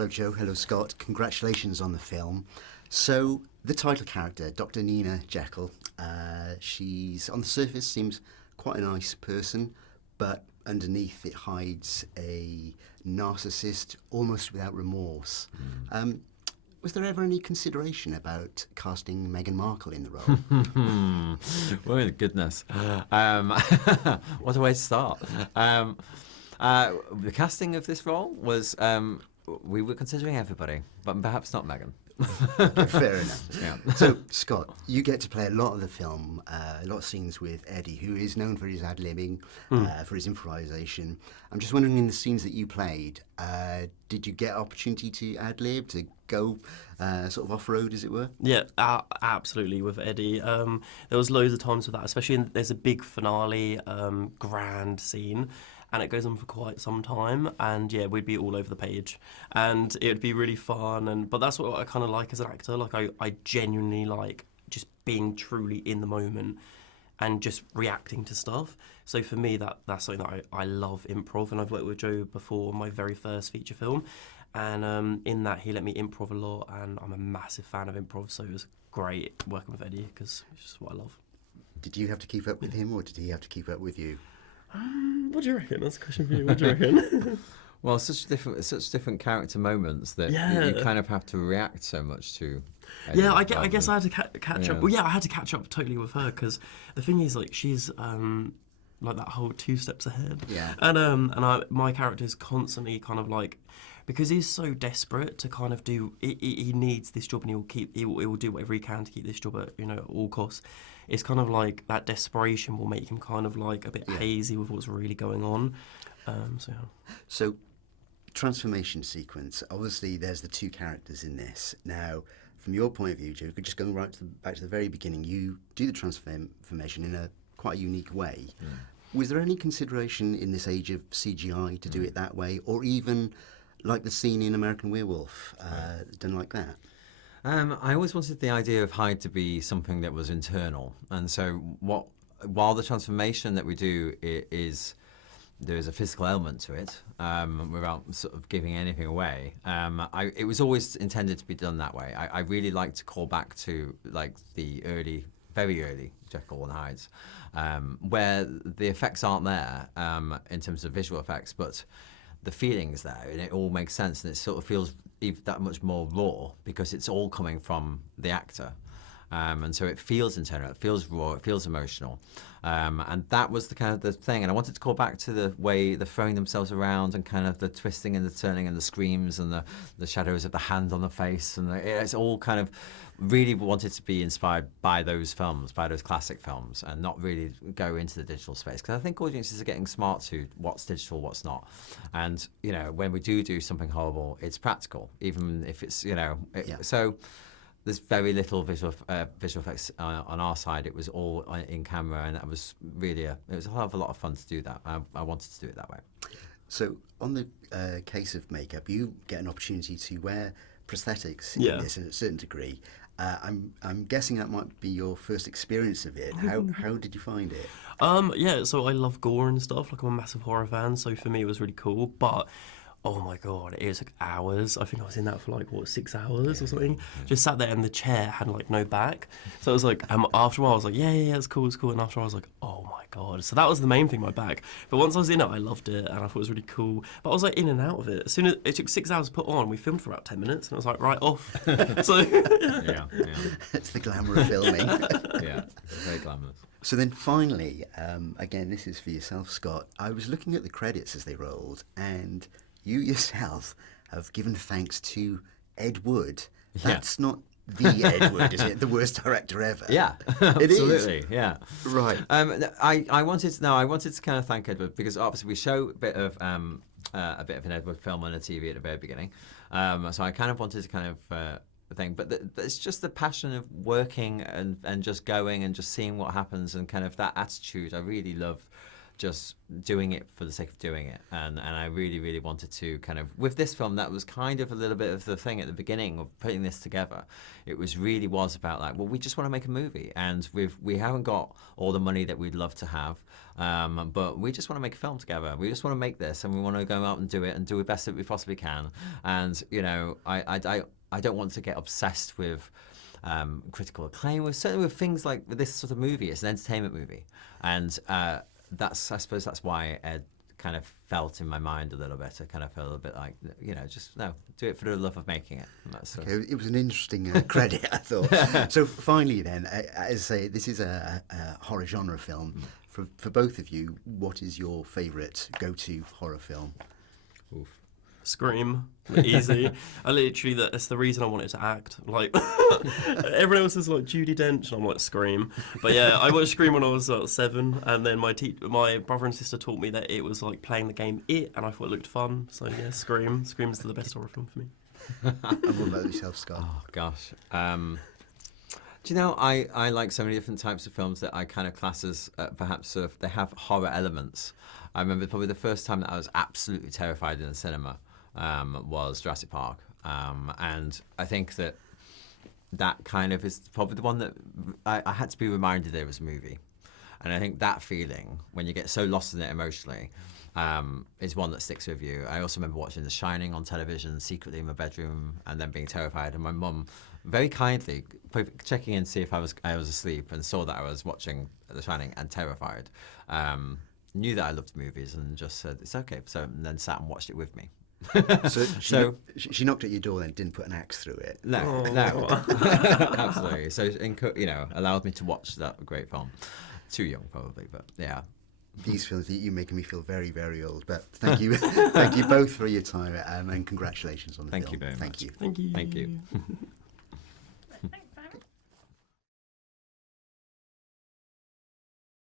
Hello, Joe. Hello, Scott. Congratulations on the film. So, the title character, Dr. Nina Jekyll, she's on the surface seems quite a nice person, but underneath it hides a narcissist almost without remorse. Was there ever any consideration about casting Meghan Markle in the role? Oh, goodness. What a way to start. The casting of this role was, we were considering everybody, but perhaps not Meghan. Fair enough. Yeah. So, Scott, you get to play a lot of the film, a lot of scenes with Eddie, who is known for his ad-libbing, for his improvisation. I'm just wondering, in the scenes that you played, did you get opportunity to ad-lib, to go sort of off-road, as it were? Yeah, absolutely, with Eddie. There was loads of times with that, especially there's a big finale, grand scene, and it goes on for quite some time, and yeah, we'd be all over the page, and it would be really fun, but that's what I kind of like as an actor. Like, I genuinely like just being truly in the moment and just reacting to stuff. So for me, that's something that I love improv, and I've worked with Joe before on my very first feature film, and in that he let me improv a lot, and I'm a massive fan of improv, so it was great working with Eddie because it's just what I love. Did you have to keep up with him, or did he have to keep up with you? What do you reckon? That's a question for you. What do you reckon? Well, such different character moments that you kind of have to react so much to. Eddie, yeah, I guess I had to catch up. Yeah. Well, yeah, I had to catch up totally with her because the thing is, like, she's like that whole 2 steps ahead. Yeah. And my character is constantly kind of like, because he's so desperate to kind of do. He needs this job, and he will do whatever he can to keep this job at all costs. It's kind of like that desperation will make him kind of like a bit hazy with what's really going on. So, transformation sequence. Obviously, there's the 2 characters in this. Now, from your point of view, Joe, just going back to the very beginning, you do the transformation in a quite a unique way. Was there any consideration in this age of CGI to do it that way, or even like the scene in American Werewolf, done like that? I always wanted the idea of Hyde to be something that was internal, and so while the transformation that we do is there is a physical element to it, without sort of giving anything away. It was always intended to be done that way. I really like to call back to like the very early Jekyll and Hydes, where the effects aren't there in terms of visual effects, but the feeling's there, and it all makes sense, and it sort of feels that much more raw because it's all coming from the actor. And so it feels internal, it feels raw, it feels emotional. And that was the kind of the thing. And I wanted to call back to the way they're throwing themselves around and kind of the twisting and the turning and the screams and the shadows of the hand on the face. And it's all kind of really wanted to be inspired by those films, by those classic films, and not really go into the digital space. Because I think audiences are getting smart to what's digital, what's not. And, when we do something horrible, it's practical, even if it's, So there's very little visual effects on our side. It was all in camera, and that was really it was a hell of a lot of fun to do that. I wanted to do it that way. So on the case of makeup, you get an opportunity to wear prosthetics in this in a certain degree. I'm guessing that might be your first experience of it. How did you find it? Yeah, so I love gore and stuff. Like, I'm a massive horror fan, so for me it was really cool. But oh my god, it took hours. I think I was in that for 6 hours or something. Just sat there, and the chair had no back. So I was like, after a while I was like, yeah, it's cool. And after a while I was like, oh my god. So that was the main thing, my back. But once I was in it, I loved it, and I thought it was really cool. But I was in and out of it. As soon as it took 6 hours to put on, we filmed for about 10 minutes, and I was like, right, off. So Yeah. It's the glamour of filming. Yeah, it's very glamorous. So then finally, again, this is for yourself, Scott. I was looking at the credits as they rolled, and you yourself have given thanks to Ed Wood. That's not the Ed Wood, is it? The worst director ever. Yeah, it absolutely. is. Yeah, right. I wanted to kind of thank Ed Wood because obviously we show a bit of an Ed Wood film on the TV at the very beginning. So I kind of wanted to kind of thing, but it's just the passion of working and just going and just seeing what happens and kind of that attitude. I really love just doing it for the sake of doing it. And I really, really wanted to kind of, with this film, that was kind of a little bit of the thing at the beginning of putting this together. It really was about like, well, we just want to make a movie, and we haven't got all the money that we'd love to have, but we just want to make a film together. We just want to make this, and we want to go out and do it the best that we possibly can. And, you know, I don't want to get obsessed with critical acclaim, certainly with things like this sort of movie. It's an entertainment movie, and I suppose that's why Ed kind of felt in my mind a little bit. I kind of felt a little bit like, you know, just no, do it for the love of making it. And that's Okay, it was an interesting credit, I thought. So finally then, as I say, this is a horror genre film. For both of you, what is your favourite go-to horror film? Oof. Scream, easy. I literally, that's the reason I wanted to act. Like, everyone else is like Judi Dench, and I'm like Scream. But yeah, I watched Scream when I was 7, and then my brother and sister taught me that it was like playing the game It, and I thought it looked fun. So yeah, Scream. Scream's the best horror film for me. And what about yourself, Scott? Oh gosh. Do you know, I like so many different types of films that I kind of class as perhaps sort of, they have horror elements. I remember probably the first time that I was absolutely terrified in the cinema was Jurassic Park. And I think that kind of is probably the one that I had to be reminded there was a movie. And I think that feeling, when you get so lost in it emotionally, is one that sticks with you. I also remember watching The Shining on television secretly in my bedroom and then being terrified, and my mum very kindly checking in to see if I was asleep, and saw that I was watching The Shining and terrified. Knew that I loved movies and just said it's okay. So and then sat and watched it with me. So she knocked at your door and didn't put an axe through it. No, absolutely. So you know, allowed me to watch that great film. Too young probably, but yeah. These films, you're making me feel very, very old. But thank you, thank you both for your time, and congratulations on the film. Thank you very much. Thank you. Thank you. Thank you.